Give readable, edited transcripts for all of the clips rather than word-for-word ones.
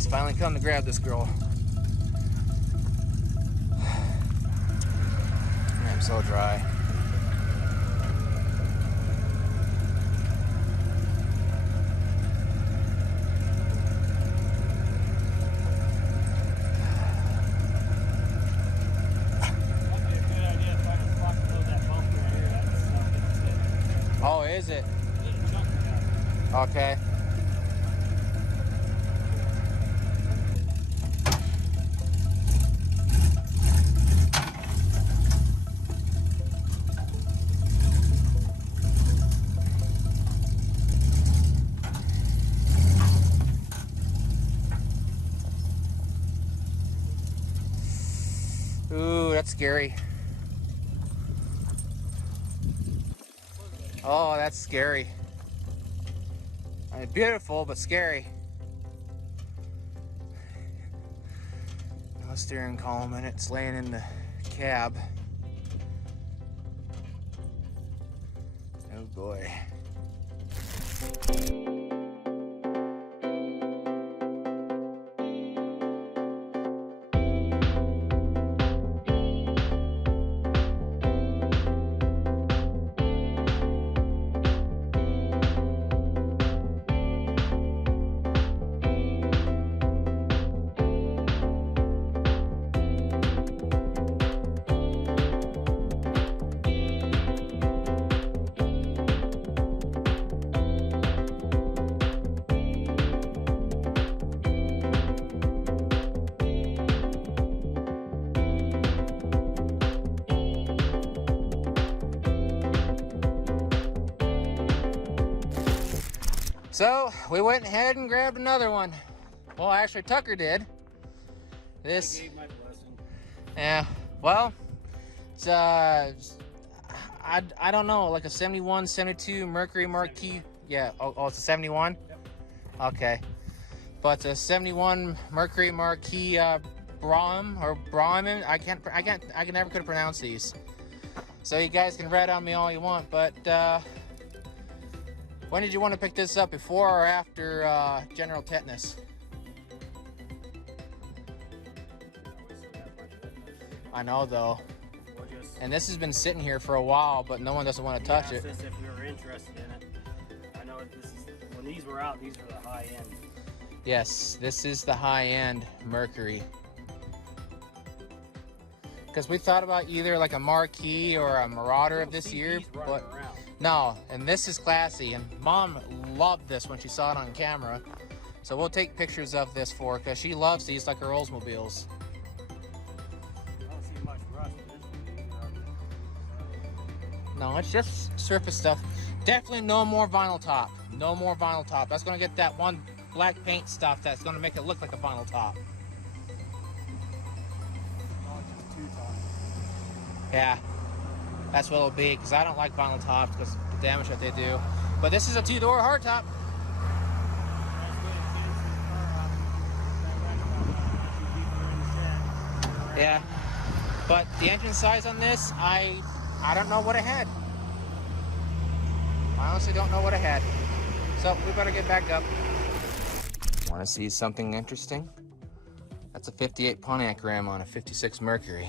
It's finally come to grab this girl. I'm so dry. Oh, is it? Okay. Ooh, that's scary. Oh, that's scary. I mean, beautiful, but scary. No steering column, and it's laying in the cab. Oh boy. So we went ahead and grabbed another one. Well, actually Tucker did. This. I gave my blessing. Yeah. Well, it's I don't know, like a 71, 72 Mercury Marquee. Yeah. Oh, it's a 71. Yep. Okay. But it's a 71 Mercury Marquee Brahmin. I can never could pronounce these. So you guys can rat on me all you want, but. When did you want to pick this up, before or after general tetanus? I know though. And this has been sitting here for a while, but no one doesn't want to touch it. If you were interested in it. I know this is, when these were out, these were the high end. Yes, this is the high end Mercury. Because we thought about either like a Marquee or a Marauder of this year, but no, and this is classy, and Mom loved this when she saw it on camera. So we'll take pictures of this for her, because she loves these like her Oldsmobiles. I don't see much rust in this one. No, it's just surface stuff. Definitely no more vinyl top. No more vinyl top. That's going to get that one black paint stuff that's going to make it look like a vinyl top. Yeah, that's what it'll be, because I don't like vinyl tops because the damage that they do. But this is a two-door hardtop. Yeah, but the engine size on this, I don't know what I had. I honestly don't know what I had. So we better get back up. Want to see something interesting? That's a 58 Pontiac Ram on a 56 Mercury.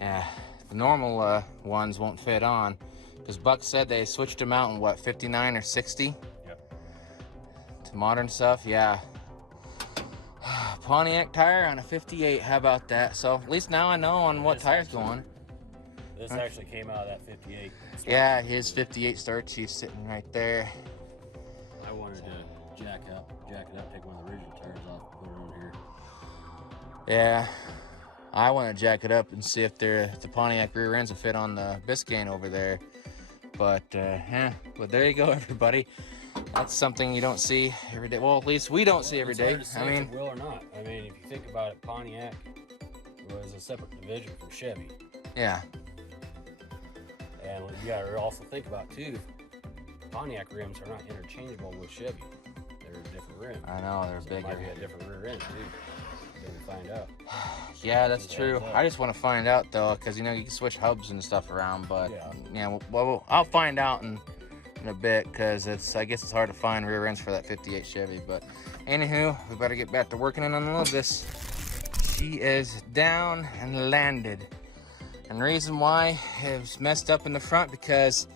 Yeah, the normal ones won't fit on, because Buck said they switched them out in what, 59 or 60? Yep. To modern stuff, yeah. Pontiac tire on a 58, how about that? So at least now I know on what tire's going. This actually came out of that 58. Yeah, his 58 start sheet's sitting right there. I wanted to jack it up, take one of the original tires off, put it on here. Yeah. I want to jack it up and see if the Pontiac rear ends will fit on the Biscayne over there. But, but there you go, everybody. That's something you don't see every day. Well, at least we don't see every day. I mean, if it will or not. I mean, if you think about it, Pontiac was a separate division from Chevy. Yeah. And you got to also think about, too, Pontiac rims are not interchangeable with Chevy. They're a different rim. I know, they're so bigger. Might be a different rear end, too. Then we find out. Yeah, that's true. I just want to find out, though, because, you know, you can switch hubs and stuff around. But, yeah, well, I'll find out and in a bit because I guess it's hard to find rear ends for that 58 Chevy. But anywho, we better get back to working and unload this. She is down and landed. And the reason why it's messed up in the front because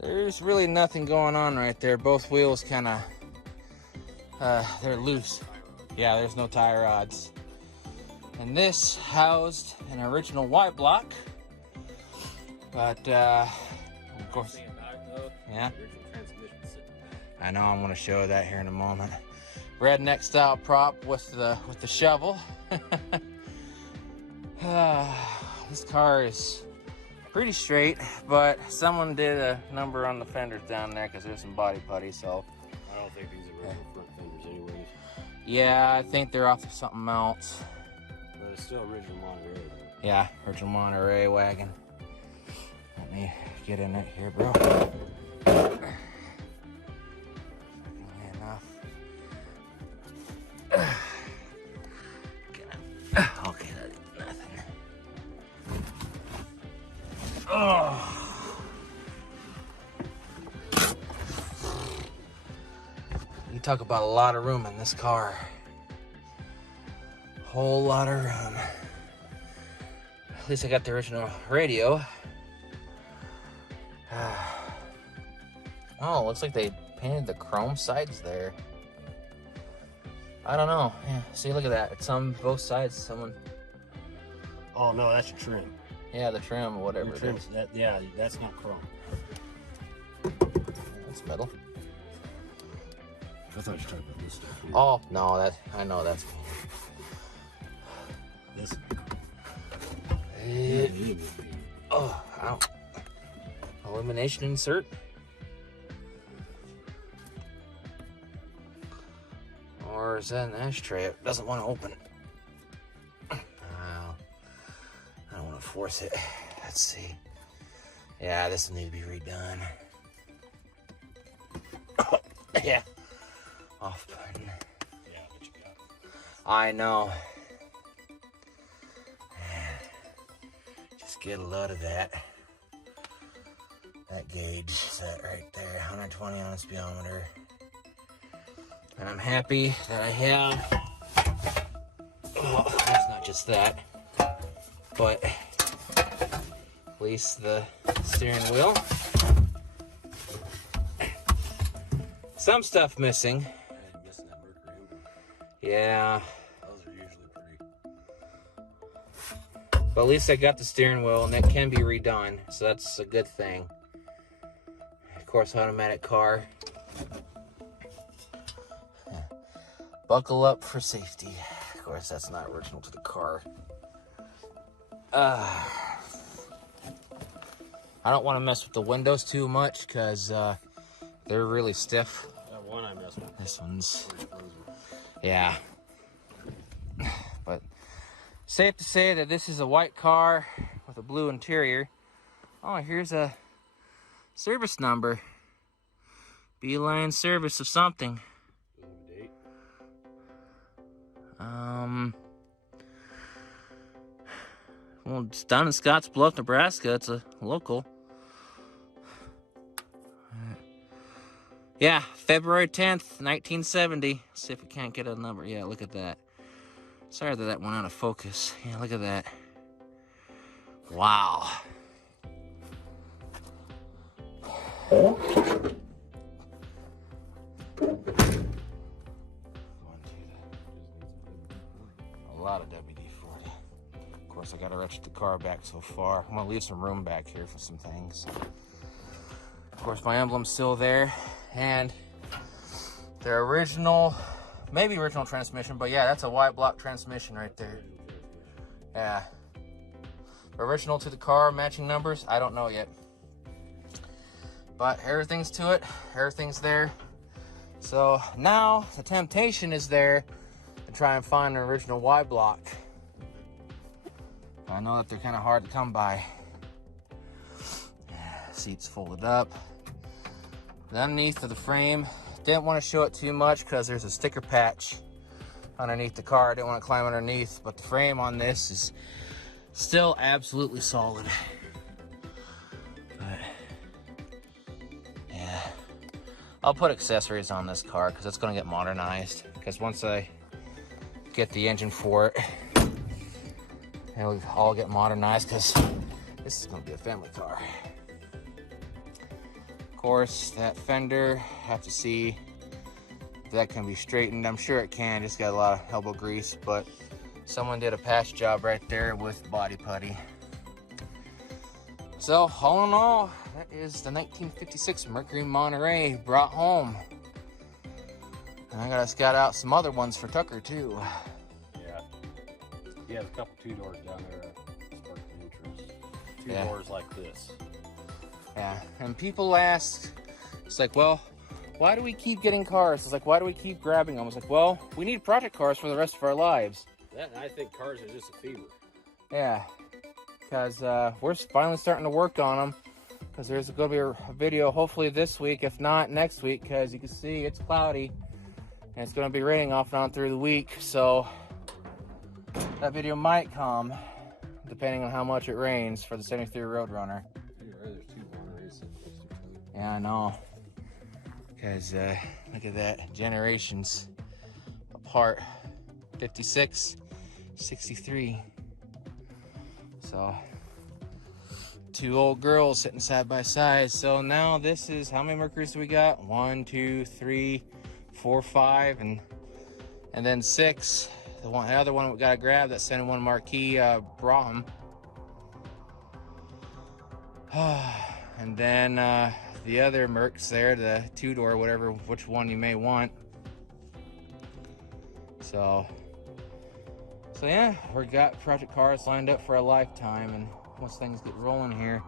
there's really nothing going on right there. Both wheels kind of, they're loose. Yeah, there's no tie rods. And this housed an original white block. But, of course, yeah. I know, I'm gonna show that here in a moment. Redneck style prop with the shovel. This car is pretty straight, but someone did a number on the fenders down there because there's some body putty, so. I don't think these are original front fenders anyways. Yeah, I think they're off of something else. But it's still original Monterey though. Yeah, original Monterey wagon. Let me get in it here, bro. Enough. Okay, that is nothing. Oh. You talk about a lot of room in this car. Whole lot of room. At least I got the original radio. Oh, looks like they painted the chrome sides there. I don't know. Yeah, see, look at that. It's on both sides. Someone. Oh no, that's your trim. Yeah, the trim or whatever it is. Yeah, that's not chrome. That's metal. I thought you were talking about this stuff. Oh no, I know that's. This. Oh, ow. Illumination insert. Or is that an ashtray? It doesn't want to open. I don't want to force it. Let's see. Yeah, this will need to be redone. Yeah. Off button. Yeah, what you got? I know. Just get a load of that. That gauge set right there, 120 on a speedometer. And I'm happy that I have, well, it's not just that, but at least the steering wheel. Some stuff missing. I'm missing that Mercury emblem. Yeah. Those are usually pretty. But at least I got the steering wheel and that can be redone, so that's a good thing. Of course, automatic car. Buckle up for safety. Of course, that's not original to the car. I don't want to mess with the windows too much because they're really stiff. That one I messed with. This one's, yeah. But safe to say that this is a white car with a blue interior. Oh, here's a service number. Beeline service of something. Well, it's down in Scottsbluff, Nebraska. It's a local. Yeah, February 10th, 1970. Let's see if we can't get a number. Yeah, look at that. Sorry that went out of focus. Yeah, look at that. Wow. A lot of WD-40. Of course, I gotta ratchet the car back so far. I'm gonna leave some room back here for some things. Of course, my emblem's still there, and the original, maybe original transmission, but yeah, that's a white block transmission right there. Yeah. Original to the car, matching numbers, I don't know yet. But everything's to it, everything's there. So now the temptation is there to try and find an original Y block. I know that they're kind of hard to come by. Seats folded up. The underneath of the frame, didn't want to show it too much because there's a sticker patch underneath the car. I didn't want to climb underneath, but the frame on this is still absolutely solid. But yeah, I'll put accessories on this car because it's going to get modernized. Because once I get the engine for it, it'll all get modernized because this is going to be a family car. Of course, that fender, have to see if that can be straightened. I'm sure it can, just got a lot of elbow grease, but someone did a patch job right there with body putty. So, all in all, that is the 1956 Mercury Monterey brought home. And I gotta scout out some other ones for Tucker too. Yeah. He has a couple 2-doors down there that sparked the interest. 2 Yeah. doors like this. Yeah, and people ask, it's like, well, why do we keep getting cars? It's like, why do we keep grabbing them? It's like, well, we need project cars for the rest of our lives. That, and I think cars are just a fever. Yeah, because we're finally starting to work on them. Because there's going to be a video hopefully this week, if not next week, because you can see it's cloudy and it's going to be raining off and on through the week. So that video might come depending on how much it rains for the 73 Roadrunner. There's 2 Montereys sitting next to each other. Yeah, I know. Because look at that, generations apart. 56, 63. So 2 old girls sitting side by side. So now this is, how many Mercuries do we got? 1, 2, 3, 4, 5, and then 6. The other one we gotta grab, that 71 Marquis Braham. And then the other Mercs there, the 2-door, whatever, which one you may want. So yeah, we got project cars lined up for a lifetime, and once things get rolling here,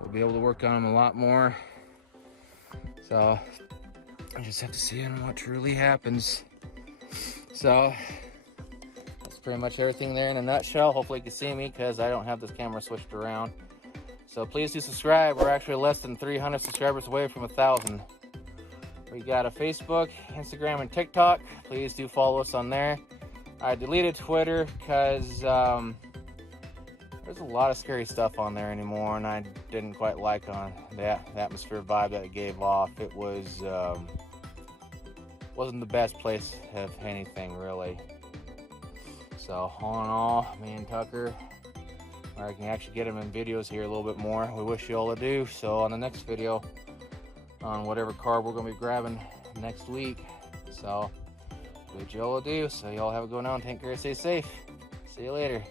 we'll be able to work on them a lot more. So I just have to see what truly happens. So that's pretty much everything there in a nutshell. Hopefully you can see me because I don't have this camera switched around. So please do subscribe. We're actually less than 300 subscribers away from 1,000. We got a Facebook, Instagram, and TikTok. Please do follow us on there. I deleted Twitter because there's a lot of scary stuff on there anymore, and I didn't quite like on the atmosphere vibe that it gave off. It was wasn't the best place of anything really. So all in all, me and Tucker, I can actually get him in videos here a little bit more. We wish you all to do. So on the next video, on whatever car we're gonna be grabbing next week. So bid you all adieu. So y'all have a good night, take care, stay safe. See you later.